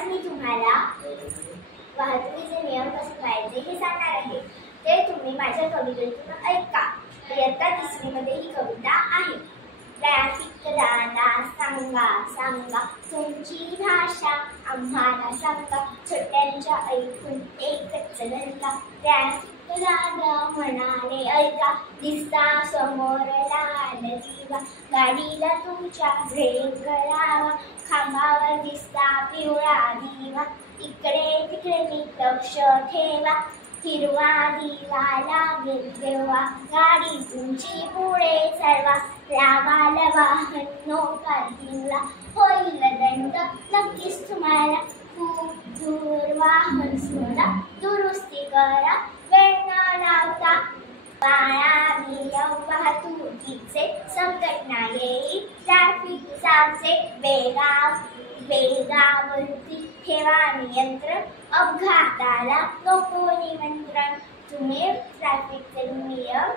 आज मी तुम्हाला वाहतुकीचे नियम कसे पाळायचे हे सांगणार आहे। ते तुम्ही माझ्या कवितेतून ऐका। इयत्ता 3री मध्ये ही कविता आहे। ट्रॅफिक दादा सांगा सांगा तुमची भाषा आम्हाला सांगा, छोट्यांच्या ऐकून एकच गंगा। ट्रॅफिक दादा म्हणाले ऐका, दिसता समोर लाल दिवा, गाडीला तुमच्या ब्रेक करावा, खांबावर दिसता पिवळा दिवा, इकडे तिकडे नीट लक्ष ठेवा, हिरवा दिवा लागेल तेव्हा गाडी तुमची पुढे चढवा, लावाला वाहन नो पार्किंगला होईल दंड नक्कीच तुम्हाला, खूप दूर वाहन सोडा दुरुस्ती करा, वेळ न लावता पाळा नियम वाहतुकीचे, संकट नाही येईल ट्रॅफिकचे, वेगावरती ठेवा नियंत्रण, अपघाताला नको निमंत्रण। तुम्ही ट्रॅफिकचे नियम